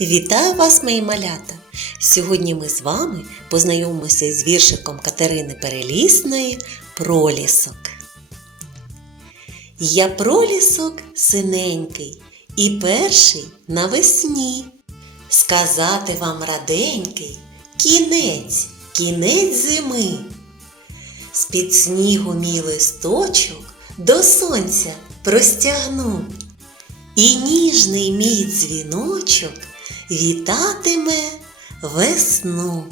Вітаю вас, мої малята! Сьогодні ми з вами познайомимося з віршиком Катерини Перелісної Пролісок. Я пролісок синенький і перший навесні. Сказати вам раденький кінець, кінець зими. З-під снігу мій листочок до сонця простягну. І ніжний мій дзвіночок вітатиме весну.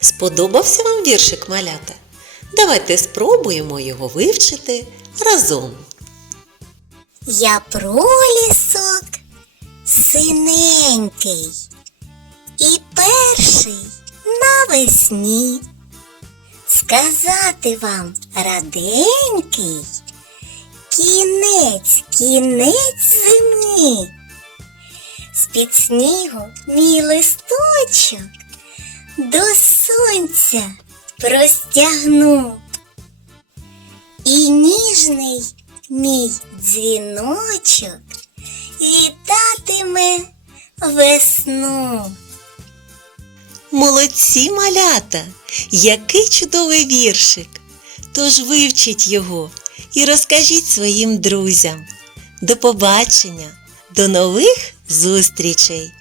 Сподобався вам віршик малята? Давайте спробуємо його вивчити разом. Я пролісок синенький і перший навесні. Сказати вам раденький кінець, кінець зими. З-під снігу мій листочок до сонця простягну. І ніжний мій дзвіночок вітатиме весну. Молодці малята! Який чудовий віршик! Тож вивчіть його і розкажіть своїм друзям. До побачення, до нових зустрічей!